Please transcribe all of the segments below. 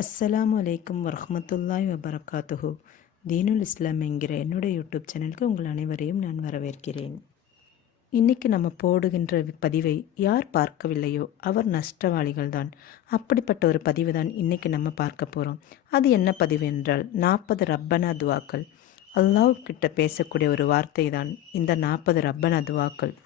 அஸ்ஸலாமு அலைக்கும் வரஹ்மத்துல்லாஹி வபரகாத்துஹு. தீனுல் இஸ்லாம் என்கிற என்னுடைய யூடியூப் சேனலுக்கு உங்கள் அனைவரையும் நான் வரவேற்கிறேன். இன்றைக்கி நம்ம போடுகின்ற பதிவை யார் பார்க்கவில்லையோ அவர் நஷ்டவாளிகள் தான். அப்படிப்பட்ட ஒரு பதிவு தான் இன்றைக்கி நம்ம பார்க்க போகிறோம். அது என்ன பதிவு என்றால் 40 ரப்பனா துவாக்கள். அல்லாஹ்கிட்ட பேசக்கூடிய ஒரு வார்த்தை தான் இந்த 40 ரப்பனா துவாக்கள்.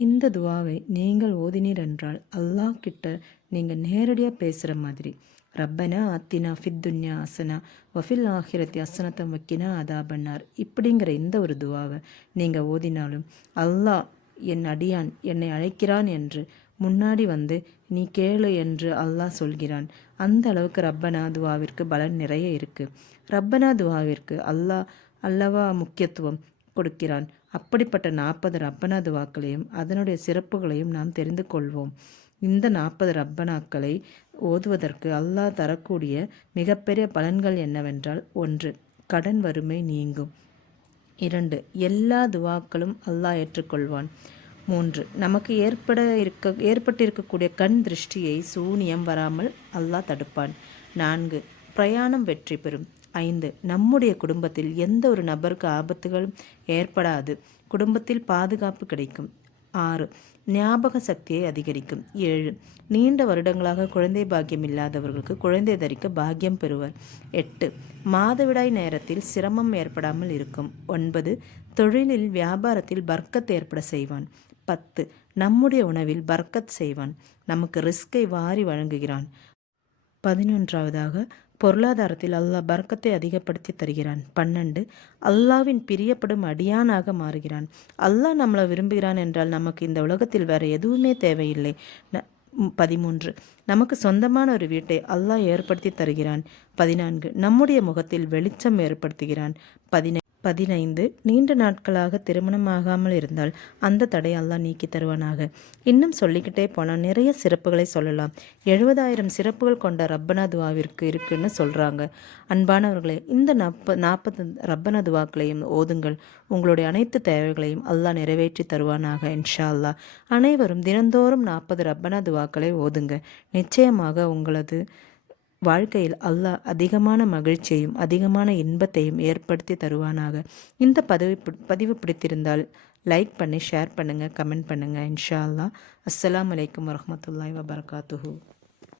இந்த துவாவை நீங்கள் ஓதினீர் என்றால் அல்லாஹ் கிட்ட நீங்கள் நேரடியாக பேசுகிற மாதிரி, ரப்பனா அத்தினா ஃபித்துன்யா அசனா வஃபில் ஆஹிரத்தி அசனத்தம் வக்கினா அதாபன்னார் இப்படிங்கிற இந்த ஒரு துவாவை நீங்கள் ஓதினாலும் அல்லாஹ் என் அடியான் என்னை அழைக்கிறான் என்று முன்னாடி வந்து நீ கேளு என்று அல்லாஹ் சொல்கிறான். அந்த அளவுக்கு ரப்பனா துவாவிற்கு பலன் நிறைய இருக்குது. ரப்பனா துவாவிற்கு அல்லாஹ் அல்லவா முக்கியத்துவம் கொடுக்கிறான். அப்படிப்பட்ட 40 ரப்பனா துவாக்களையும் அதனுடைய சிறப்புகளையும் நாம் தெரிந்து கொள்வோம். இந்த 40 ரப்பனாக்களை ஓதுவதற்கு அல்லாஹ் தரக்கூடிய மிகப்பெரிய பலன்கள் என்னவென்றால், 1. கடன் வறுமை நீங்கும். 2. எல்லா துவாக்களும் அல்லாஹ் ஏற்றுக்கொள்வான். 3. நமக்கு ஏற்பட்டிருக்கக்கூடிய கண் திருஷ்டியை சூனியம் வராமல் அல்லாஹ் தடுப்பான். 4. பிரயாணம் வெற்றி பெறும். 5. நம்முடைய குடும்பத்தில் எந்த ஒரு நபருக்கு ஆபத்துகளும் ஏற்படாது. குடும்பத்தில் பாதுகாப்பு கிடைக்கும். 6. ஞாபக சக்தியை அதிகரிக்கும். 7. நீண்ட வருடங்களாக குழந்தை பாக்கியம் இல்லாதவர்களுக்கு குழந்தை தரிக்க பாக்கியம் பெறுவர். 8. மாதவிடாய் நேரத்தில் சிரமம் ஏற்படாமல் இருக்கும். 9. தொழிலில் வியாபாரத்தில் பர்க்கத் ஏற்பட செய்வான். 10. நம்முடைய உணவில் பர்க்கத் செய்வான். நமக்கு ரிஸ்கை வாரி வழங்குகிறான். 11. பொருளாதாரத்தில் அல்லாஹ் பர்க்கத்தை அதிகப்படுத்தி தருகிறான். 12. அல்லாவின் பிரியப்படும் அடியானாக மாறுகிறான். அல்லாஹ் நம்மளை விரும்புகிறான் என்றால் நமக்கு இந்த உலகத்தில் வேறு எதுவுமே தேவையில்லை. 13. நமக்கு சொந்தமான ஒரு வீட்டை அல்லாஹ் ஏற்படுத்தி தருகிறான். 14. நம்முடைய முகத்தில் வெளிச்சம் ஏற்படுத்துகிறான். 15. நீண்ட நாட்களாக திருமணமாகாமல் இருந்தால் அந்த தடை அல்லாஹ் நீக்கி தருவானாக. இன்னும் சொல்லிக்கிட்டே போனால் நிறைய சிறப்புகளை சொல்லலாம். 70,000 சிறப்புகள் கொண்ட ரப்பனா துவாவிற்கு இருக்குன்னு சொல்கிறாங்க. அன்பானவர்களே, இந்த 40 ரப்பனா துவாக்களையும் ஓதுங்கள். உங்களுடைய அனைத்து தேவைகளையும் அல்லாஹ் நிறைவேற்றி தருவானாக இன்ஷா அல்லாஹ். அனைவரும் தினந்தோறும் 40 ரப்பனா துவாக்களை ஓதுங்க. நிச்சயமாக உங்களது வாழ்க்கையில் அல்லாஹ் அதிகமான மகிழ்ச்சியையும் அதிகமான இன்பத்தையும் ஏற்படுத்தி தருவானாக. இந்த பதிவு பிடித்திருந்தால் லைக் பண்ணி ஷேர் பண்ணுங்கள், கமெண்ட் பண்ணுங்கள். இன்ஷா அல்லாஹ். அஸ்ஸலாமு அலைக்கும் வரஹ்மத்துல்லாஹி வபரகாத்துஹு.